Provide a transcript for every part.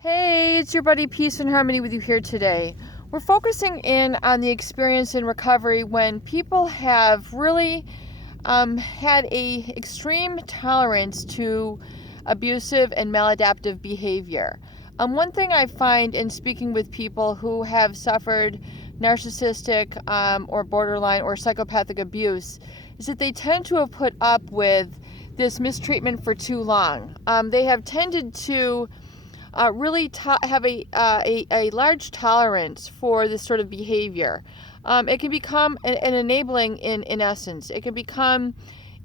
Hey, it's your buddy Peace and Harmony with you here today. We're focusing in on the experience in recovery when people have really had a extreme tolerance to abusive and maladaptive behavior. One thing I find in speaking with people who have suffered narcissistic or borderline or psychopathic abuse is that they tend to have put up with this mistreatment for too long. They have tended to really have a large tolerance for this sort of behavior. It can become an enabling in essence. It can become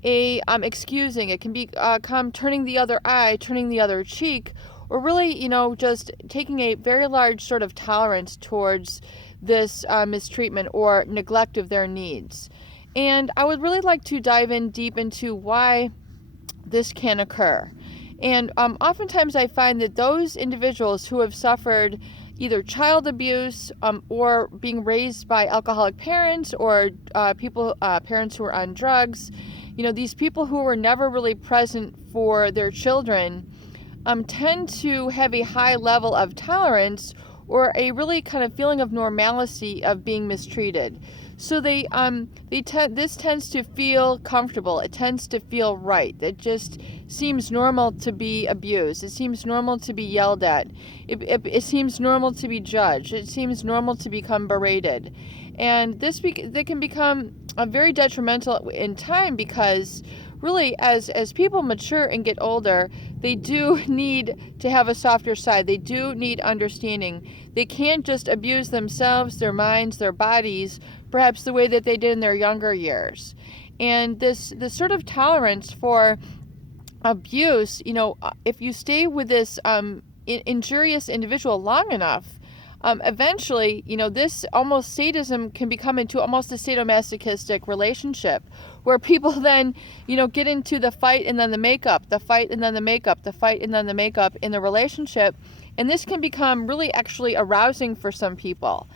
a excusing. It can become turning the other eye, turning the other cheek, or really, just taking a very large sort of tolerance towards this mistreatment or neglect of their needs. And I would really like to dive in deep into why this can occur. And oftentimes I find that those individuals who have suffered either child abuse or being raised by alcoholic parents or parents who are on drugs, these people who were never really present for their children tend to have a high level of tolerance or a really kind of feeling of normalcy of being mistreated. So this tends to feel comfortable. It tends to feel right. It just seems normal to be abused. It seems normal to be yelled at. It seems normal to be judged. It seems normal to become berated. And they can become very detrimental in time because really as people mature and get older, they do need to have a softer side. They do need understanding. They can't just abuse themselves, their minds, their bodies, perhaps the way that they did in their younger years. And this sort of tolerance for abuse, if you stay with this injurious individual long enough, eventually, this almost sadism can become into almost a sadomasochistic relationship where people then, get into the fight and then the makeup, the fight and then the makeup, the fight and then the makeup in the relationship. And this can become really actually arousing for some people.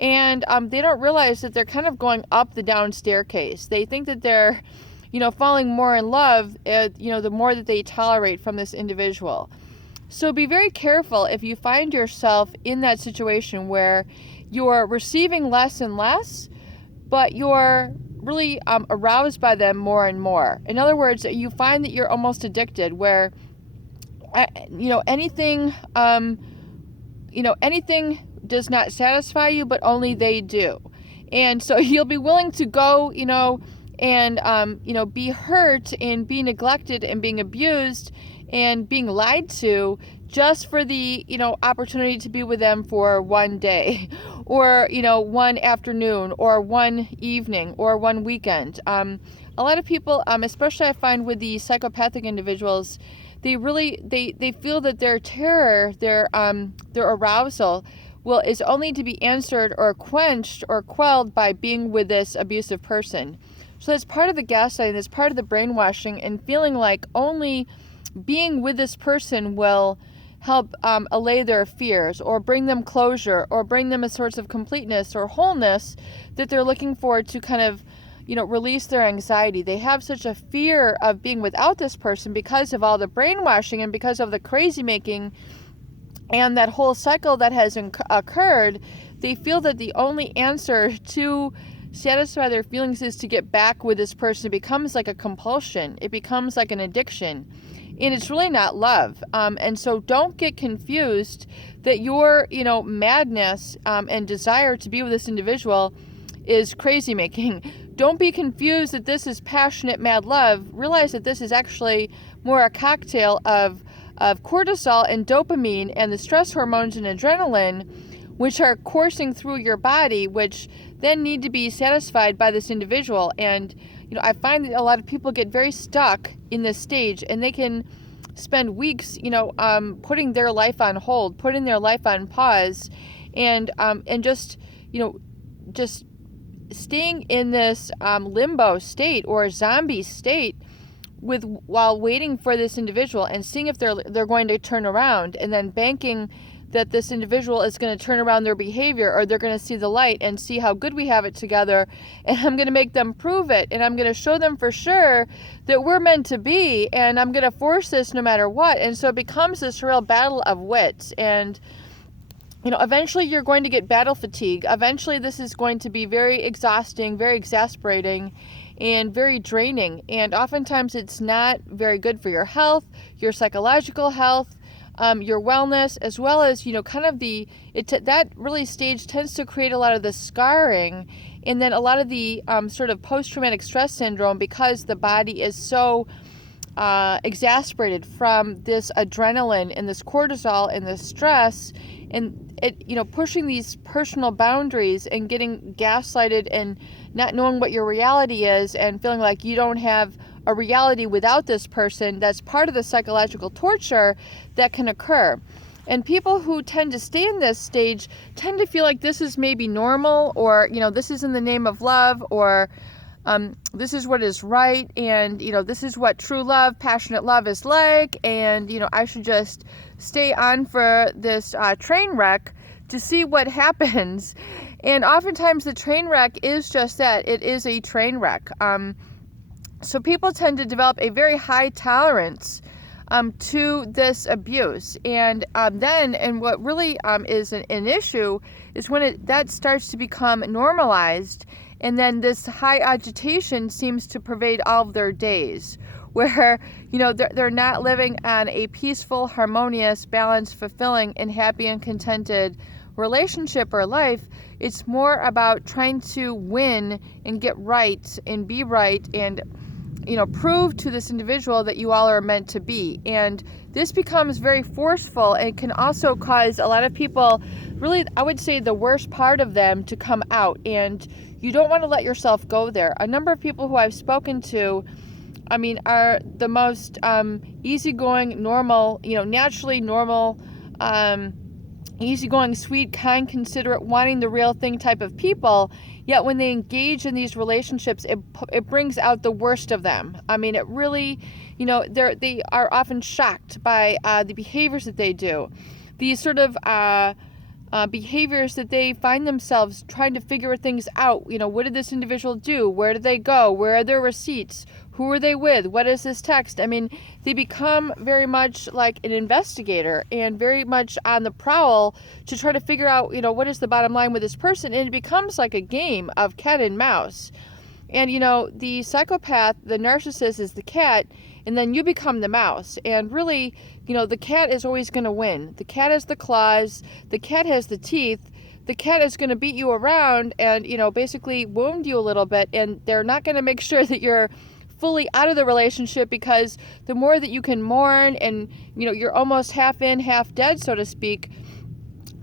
And they don't realize that they're kind of going up the down staircase. They think that they're, falling more in love, the more that they tolerate from this individual. So be very careful if you find yourself in that situation where you're receiving less and less, but you're really aroused by them more and more. In other words, you find that you're almost addicted where, anything does not satisfy you, but only they do. And so you'll be willing to go, and, be hurt and be neglected and being abused and being lied to just for the, opportunity to be with them for one day or, one afternoon or one evening or one weekend. A lot of people, especially I find with the psychopathic individuals, they really, they feel that their terror, their arousal is only to be answered or quenched or quelled by being with this abusive person. So that's part of the gaslighting, that's part of the brainwashing and feeling like only being with this person will help allay their fears or bring them closure or bring them a source of completeness or wholeness that they're looking for to kind of, release their anxiety. They have such a fear of being without this person because of all the brainwashing and because of the crazy making and that whole cycle that has occurred. They feel that the only answer to satisfy their feelings is to get back with this person. It becomes like a compulsion. It becomes like an addiction. And it's really not love. And so don't get confused that your, madness and desire to be with this individual is crazy making. Don't be confused that this is passionate, mad love. Realize that this is actually more a cocktail of cortisol and dopamine and the stress hormones and adrenaline, which are coursing through your body, which then need to be satisfied by this individual. And I find that a lot of people get very stuck in this stage, and they can spend weeks, putting their life on hold, putting their life on pause, and just staying in this limbo state or zombie state while waiting for this individual and seeing if they're going to turn around, and then banking that this individual is going to turn around their behavior, or they're going to see the light and see how good we have it together, and I'm going to make them prove it, and I'm going to show them for sure that we're meant to be, and I'm going to force this no matter what. And so it becomes this real battle of wits, and eventually you're going to get battle fatigue. Eventually this is going to be very exhausting, very exasperating, and very draining, and oftentimes it's not very good for your health, your psychological health, your wellness, as well as kind of that really stage tends to create a lot of the scarring, and then a lot of the sort of post-traumatic stress syndrome, because the body is so exasperated from this adrenaline and this cortisol and this stress, and it pushing these personal boundaries and getting gaslighted and not knowing what your reality is and feeling like you don't have a reality without this person. That's part of the psychological torture that can occur. And people who tend to stay in this stage tend to feel like this is maybe normal, or this is in the name of love, or this is what is right, and this is what true love, passionate love is like, and I should just stay on for this train wreck to see what happens. And oftentimes the train wreck is just that, it is a train wreck. So people tend to develop a very high tolerance to this abuse, and what really is an issue is when that starts to become normalized, and then this high agitation seems to pervade all of their days, where they're not living on a peaceful, harmonious, balanced, fulfilling, and happy and contented relationship or life. It's more about trying to win and get right and be right and prove to this individual that you all are meant to be. And this becomes very forceful, and can also cause a lot of people, really, I would say the worst part of them, to come out. And you don't want to let yourself go there. A number of people who I've spoken to, are the most easygoing, normal, naturally normal, easygoing, sweet, kind, considerate, wanting the real thing type of people. Yet when they engage in these relationships, it brings out the worst of them. It really, they are often shocked by the behaviors that they do. These sort of behaviors that they find themselves trying to figure things out. What did this individual do? Where did they go? Where are their receipts? Who are they with? What is this text? They become very much like an investigator and very much on the prowl to try to figure out, what is the bottom line with this person. And it becomes like a game of cat and mouse. And, the psychopath, the narcissist, is the cat, and then you become the mouse. And really, the cat is always going to win. The cat has the claws. The cat has the teeth. The cat is going to beat you around and, basically wound you a little bit. And they're not going to make sure that you're fully out of the relationship, because the more that you can mourn and, you're almost half in, half dead, so to speak,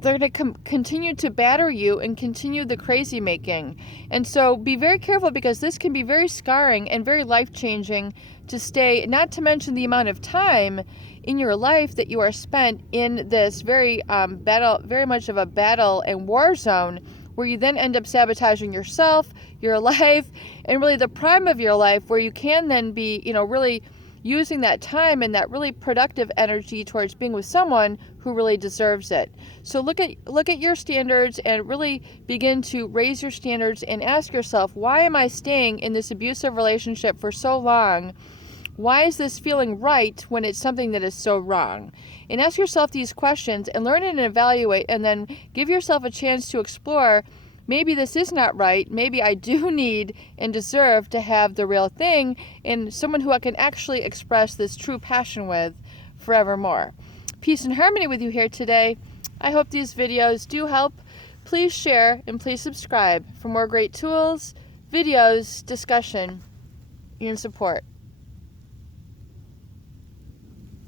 they're going to continue to batter you and continue the crazy making. And so be very careful, because this can be very scarring and very life-changing to stay, not to mention the amount of time in your life that you are spent in this very very much of a battle and war zone, where you then end up sabotaging yourself, your life, and really the prime of your life, where you can then be, really using that time and that really productive energy towards being with someone who really deserves it. So look at your standards and really begin to raise your standards and ask yourself, why am I staying in this abusive relationship for so long? Why is this feeling right when it's something that is so wrong? And ask yourself these questions and learn and evaluate, and then give yourself a chance to explore, maybe this is not right. Maybe I do need and deserve to have the real thing, and someone who I can actually express this true passion with forevermore. Peace and harmony with you here today. I hope these videos do help. Please share and please subscribe for more great tools, videos, discussion, and support.